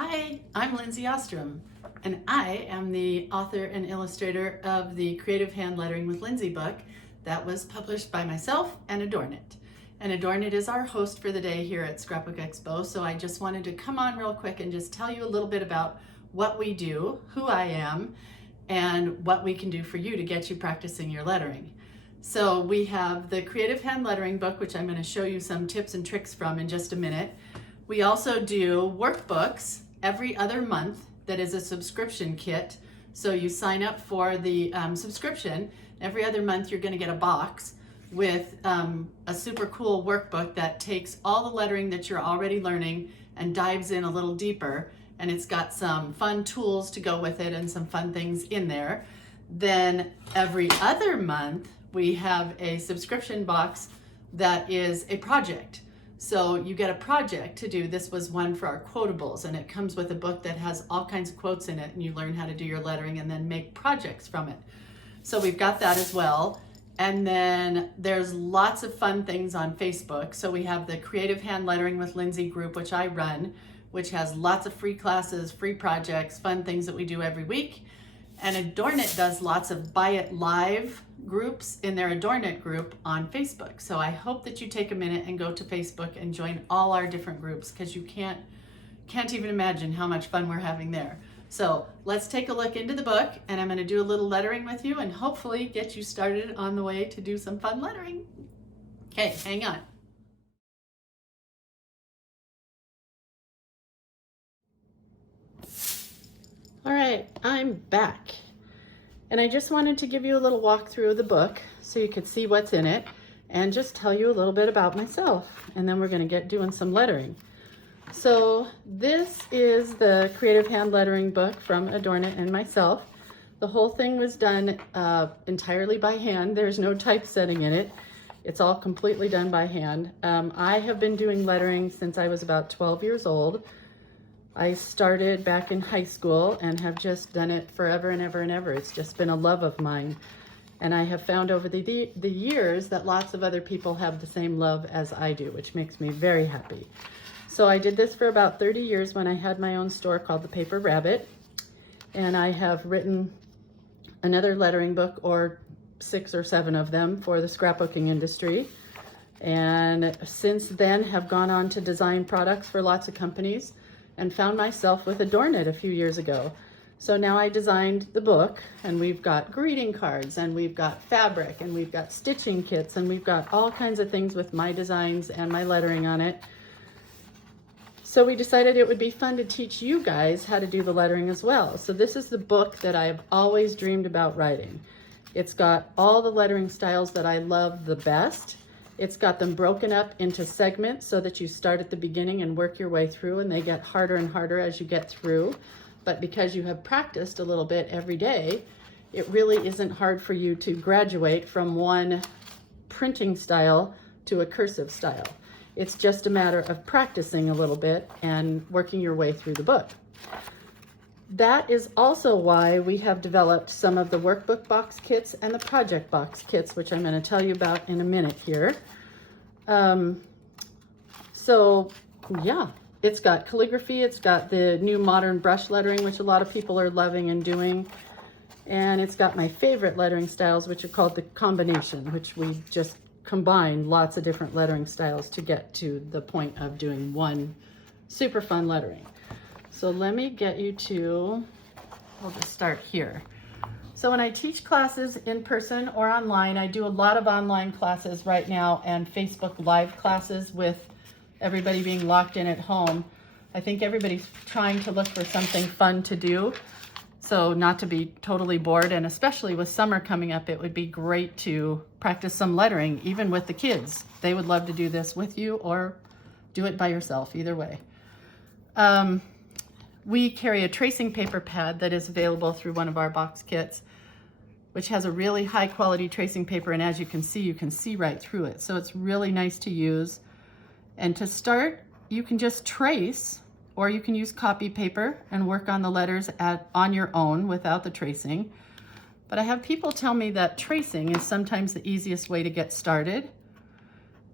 Hi, I'm Lindsay Ostrom, and I am the author and illustrator of the Creative Hand Lettering with Lindsay book that was published by myself and Adornit. And Adornit is our host for the day here at Scrapbook Expo, so I just wanted to come on real quick and just tell you a little bit about what we do, who I am, and what we can do for you to get you practicing your lettering. So we have the Creative Hand Lettering book, which I'm going to show you some tips and tricks from in just a minute. We also do workbooks every other month that is a subscription kit. So you sign up for the subscription. Every other month you're going to get a box with a super cool workbook that takes all the lettering that you're already learning and dives in a little deeper. And it's got some fun tools to go with it and some fun things in there. Then every other month we have a subscription box that is a project. So you get a project to do. This was one for our quotables, and it comes with a book that has all kinds of quotes in it, and you learn how to do your lettering and then make projects from it. So we've got that as well. And then there's lots of fun things on Facebook. So we have the Creative Hand Lettering with Lindsay group, which I run, which has lots of free classes, free projects, fun things that we do every week. And Adornit does lots of Buy It Live groups in their Adornit group on Facebook. So I hope that you take a minute and go to Facebook and join all our different groups, because you can't even imagine how much fun we're having there. So let's take a look into the book, and I'm going to do a little lettering with you and hopefully get you started on the way to do some fun lettering. Okay, hang on. All right, I'm back. And I just wanted to give you a little walkthrough of the book so you could see what's in it and just tell you a little bit about myself. And then we're going to get doing some lettering. So this is the Creative Hand Lettering book from Adornit and myself. The whole thing was done entirely by hand. There's no typesetting in it. It's all completely done by hand. I have been doing lettering since I was about 12 years old. I started back in high school and have just done it forever and ever and ever. It's just been a love of mine. And I have found over the years that lots of other people have the same love as I do, which makes me very happy. So I did this for about 30 years when I had my own store called The Paper Rabbit. And I have written another lettering book, or 6 or 7 of them, for the scrapbooking industry. And since then have gone on to design products for lots of companies, and found myself with Adornit a few years ago. So now I designed the book, and we've got greeting cards, and we've got fabric, and we've got stitching kits, and we've got all kinds of things with my designs and my lettering on it. So we decided it would be fun to teach you guys how to do the lettering as well. So this is the book that I've always dreamed about writing. It's got all the lettering styles that I love the best. It's got them broken up into segments so that you start at the beginning and work your way through, and they get harder and harder as you get through. But because you have practiced a little bit every day, it really isn't hard for you to graduate from one printing style to a cursive style. It's just a matter of practicing a little bit and working your way through the book. That is also why we have developed some of the workbook box kits and the project box kits, which I'm going to tell you about in a minute here. So yeah, it's got calligraphy, it's got the new modern brush lettering, which a lot of people are loving and doing. And it's got my favorite lettering styles, which are called the combination, which we just combine lots of different lettering styles to get to the point of doing one super fun lettering. So let me get you to, I'll just start here. So when I teach classes in person or online, I do a lot of online classes right now and Facebook Live classes with everybody being locked in at home. I think everybody's trying to look for something fun to do, so not to be totally bored, and especially with summer coming up, it would be great to practice some lettering, even with the kids. They would love to do this with you or do it by yourself, either way. We carry a tracing paper pad that is available through one of our box kits, which has a really high quality tracing paper, and as you can see right through it. So it's really nice to use. And to start, you can just trace, or you can use copy paper and work on the letters on your own without the tracing. But I have people tell me that tracing is sometimes the easiest way to get started.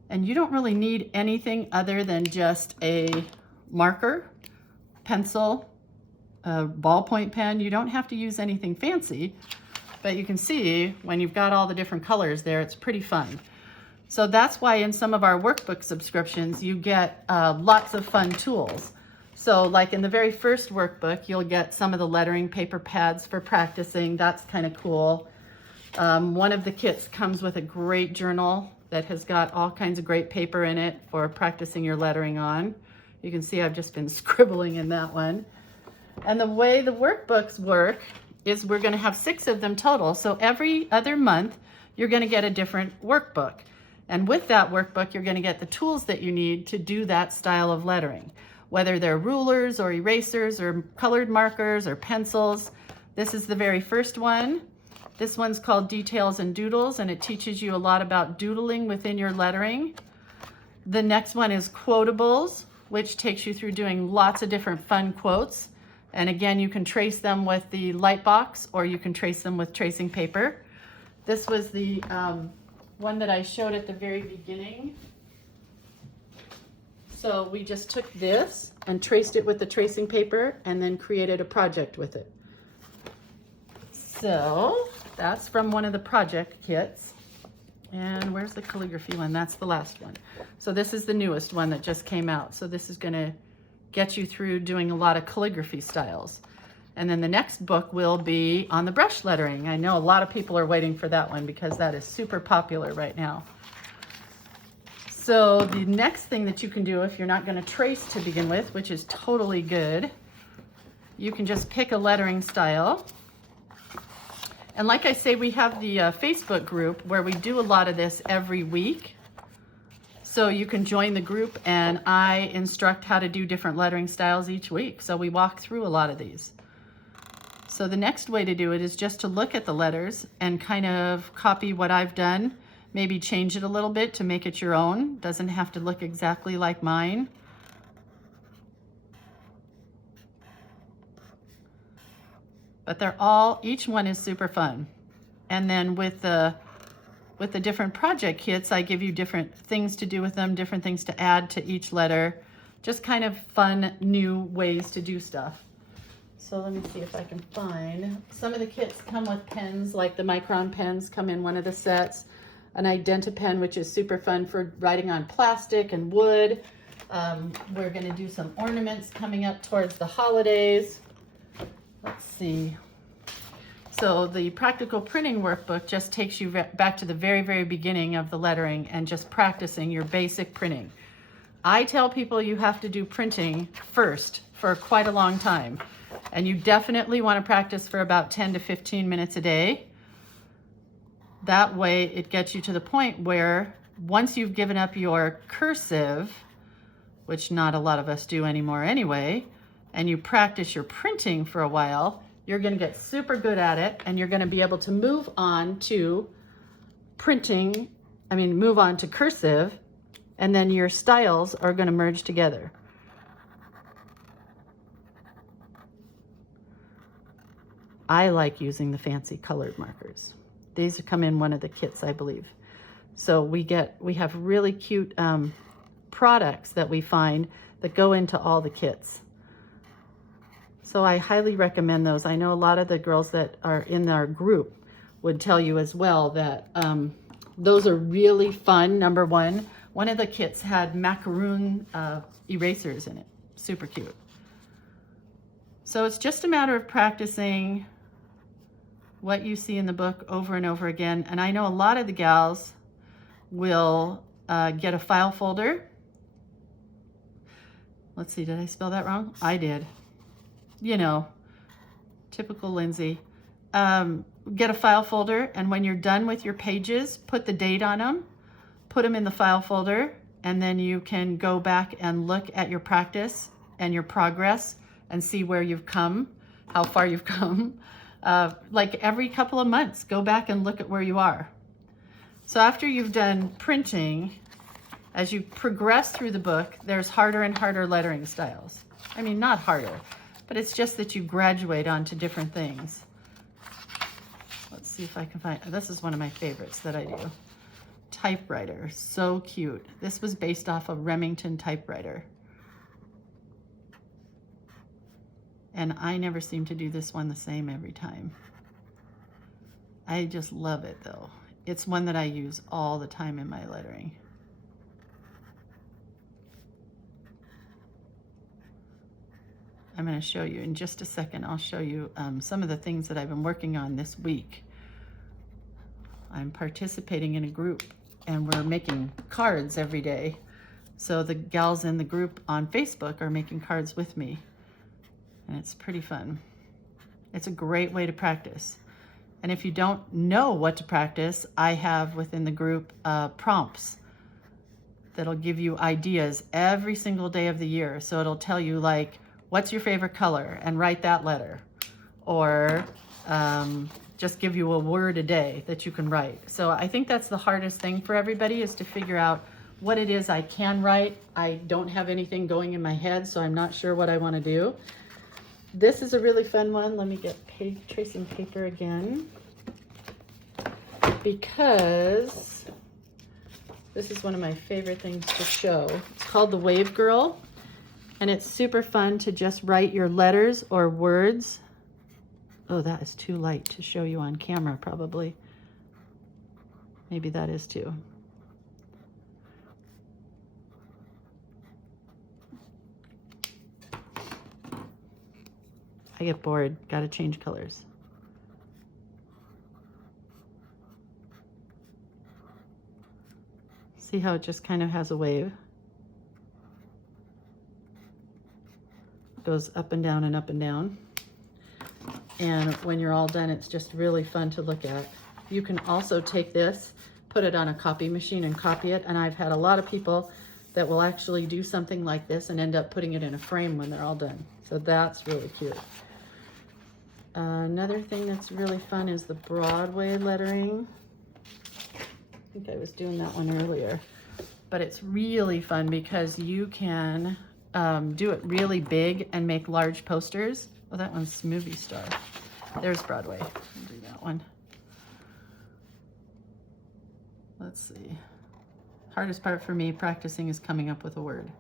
And you don't really need anything other than just a marker pencil, a ballpoint pen. You don't have to use anything fancy, but you can see when you've got all the different colors there, it's pretty fun. So that's why in some of our workbook subscriptions, you get lots of fun tools. So like in the very first workbook, you'll get some of the lettering paper pads for practicing. That's kind of cool. One of the kits comes with a great journal that has got all kinds of great paper in it for practicing your lettering on. You can see I've just been scribbling in that one. And the way the workbooks work is we're going to have 6 of them total. So every other month, you're going to get a different workbook. And with that workbook, you're going to get the tools that you need to do that style of lettering, whether they're rulers or erasers or colored markers or pencils. This is the very first one. This one's called Details and Doodles, and it teaches you a lot about doodling within your lettering. The next one is Quotables, which takes you through doing lots of different fun quotes. And again, you can trace them with the light box or you can trace them with tracing paper. This was the one that I showed at the very beginning. So we just took this and traced it with the tracing paper and then created a project with it. So that's from one of the project kits. And where's the calligraphy one? That's the last one. So this is the newest one that just came out. So this is going to get you through doing a lot of calligraphy styles. And then the next book will be on the brush lettering. I know a lot of people are waiting for that one because that is super popular right now. So the next thing that you can do if you're not going to trace to begin with, which is totally good, you can just pick a lettering style. And like I say, we have the Facebook group where we do a lot of this every week. So you can join the group and I instruct how to do different lettering styles each week. So we walk through a lot of these. So the next way to do it is just to look at the letters and kind of copy what I've done, maybe change it a little bit to make it your own. Doesn't have to look exactly like mine. But they're all, each one is super fun. And then with the different project kits, I give you different things to do with them, different things to add to each letter, just kind of fun new ways to do stuff. So let me see if I can find, some of the kits come with pens, like the Micron pens come in one of the sets, an IdentiPen, which is super fun for writing on plastic and wood. We're gonna do some ornaments coming up towards the holidays. Let's see. So the practical printing workbook just takes you back to the very, very beginning of the lettering and just practicing your basic printing. I tell people you have to do printing first for quite a long time. And you definitely want to practice for about 10 to 15 minutes a day. That way it gets you to the point where once you've given up your cursive, which not a lot of us do anymore anyway, and you practice your printing for a while, you're going to get super good at it and you're going to be able to move on to printing, move on to cursive, and then your styles are going to merge together. I like using the fancy colored markers. These come in one of the kits, I believe. So we have really cute products that we find that go into all the kits. So I highly recommend those. I know a lot of the girls that are in our group would tell you as well that those are really fun. Number one of the kits had macaroon erasers in it. Super cute. So it's just a matter of practicing what you see in the book over and over again. And I know a lot of the gals will get a file folder. Let's see, did I spell that wrong? I did. You know, typical Lindsay. Get a file folder, and when you're done with your pages, put the date on them, put them in the file folder, and then you can go back and look at your practice and your progress and see where you've come, how far you've come. Like every couple of months, go back and look at where you are. So after you've done printing, as you progress through the book, there's harder and harder lettering styles. I mean, not harder, but it's just that you graduate onto different things. Let's see if I can find, this is one of my favorites that I do. Typewriter, so cute. This was based off a Remington typewriter. And I never seem to do this one the same every time. I just love it though. It's one that I use all the time in my lettering. I'm going to show you in just a second. I'll show you some of the things that I've been working on this week. I'm participating in a group and we're making cards every day. So the gals in the group on Facebook are making cards with me. And it's pretty fun. It's a great way to practice. And if you don't know what to practice, I have within the group prompts that'll give you ideas every single day of the year. So it'll tell you like, what's your favorite color? And write that letter. Or just give you a word a day that you can write. So I think that's the hardest thing for everybody, is to figure out what it is I can write. I don't have anything going in my head, so I'm not sure what I want to do. This is a really fun one. Let me get tracing paper again, because this is one of my favorite things to show. It's called the Wave Girl, and it's super fun to just write your letters or words. Oh, that is too light to show you on camera, probably. Maybe that is too. I get bored, gotta change colors. See how it just kind of has a wave? Goes up and down and up and down. And when you're all done, it's just really fun to look at. You can also take this, put it on a copy machine and copy it. And I've had a lot of people that will actually do something like this and end up putting it in a frame when they're all done. So that's really cute. Another thing that's really fun is the Broadway lettering. I think I was doing that one earlier. But it's really fun because you can do it really big and make large posters. Oh, that one's Movie Star. There's Broadway. I'll do that one. Let's see. Hardest part for me practicing is coming up with a word.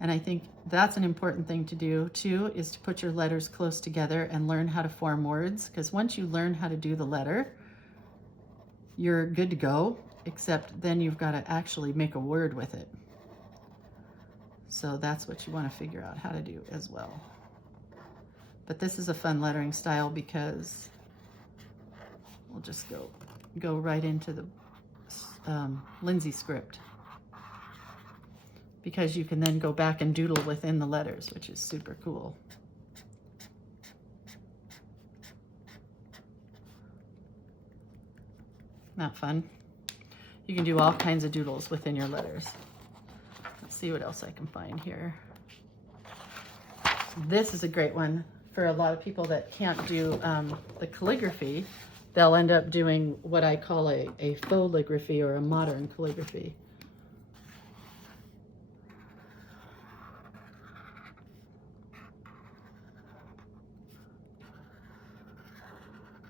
And I think that's an important thing to do too, is to put your letters close together and learn how to form words. Because once you learn how to do the letter, you're good to go, except then you've got to actually make a word with it. So that's what you want to figure out how to do as well. But this is a fun lettering style because we'll just go right into the Lindsay script, because you can then go back and doodle within the letters, which is super cool. Not fun? You can do all kinds of doodles within your letters. Let's see what else I can find here. This is a great one for a lot of people that can't do the calligraphy. They'll end up doing what I call a faux-ligraphy or a modern calligraphy.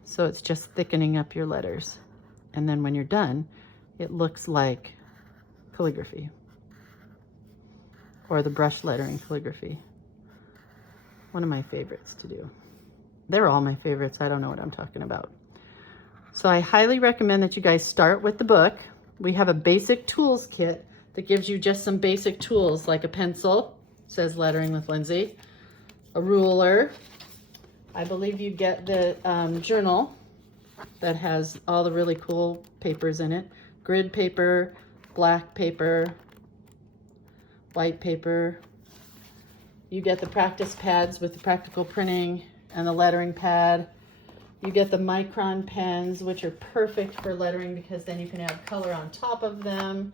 So it's just thickening up your letters. And then when you're done, it looks like calligraphy, or the brush lettering calligraphy. One of my favorites to do. They're all my favorites. I don't know what I'm talking about. So I highly recommend that you guys start with the book. We have a basic tools kit that gives you just some basic tools, like a pencil, says Lettering with Lindsay, a ruler. I believe you get the journal that has all the really cool papers in it. Grid paper, black paper, white paper. You get the practice pads with the practical printing and the lettering pad. You get the micron pens, which are perfect for lettering because then you can add color on top of them.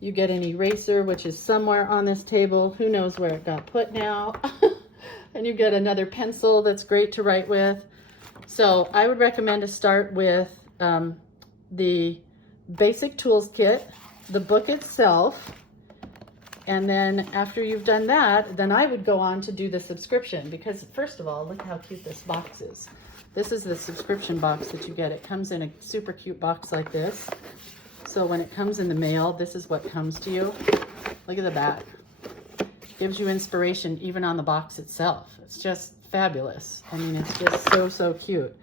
You get an eraser, which is somewhere on this table. Who knows where it got put now? And you get another pencil that's great to write with. So I would recommend to start with the basic tools kit, the book itself, and then after you've done that, then I would go on to do the subscription, because first of all, look how cute this box is. This is the subscription box that you get. It comes in a super cute box like this. So when it comes in the mail, this is what comes to you. Look at the back. gives you inspiration even on the box itself. It's just fabulous. I mean, it's just so, so cute.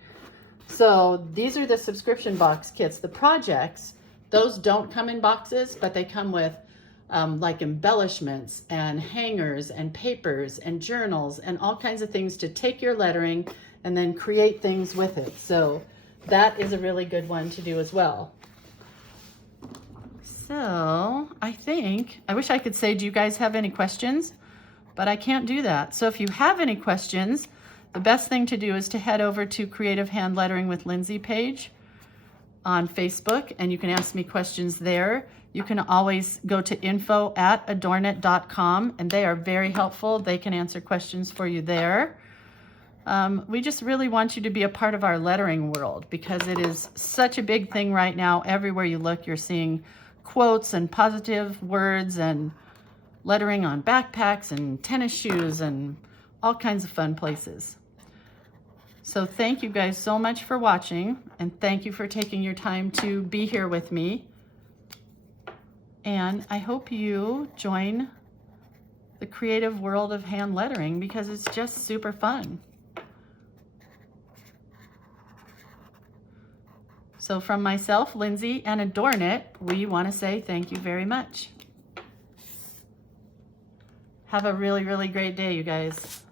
So these are the subscription box kits. The projects, those don't come in boxes, but they come with like embellishments and hangers and papers and journals and all kinds of things to take your lettering and then create things with it. So that is a really good one to do as well. So I wish I could say, do you guys have any questions? But I can't do that. So if you have any questions, the best thing to do is to head over to Creative Hand Lettering with Lindsay page on Facebook, and you can ask me questions there. You can always go to info@adornit.com, and they are very helpful. They can answer questions for you there. We just really want you to be a part of our lettering world because it is such a big thing right now. Everywhere you look, you're seeing quotes and positive words and lettering on backpacks and tennis shoes and all kinds of fun places. So thank you guys so much for watching, and thank you for taking your time to be here with me. And I hope you join the creative world of hand lettering because it's just super fun. So from myself, Lindsay, and Adornit, we want to say thank you very much. Have a really, really great day, you guys.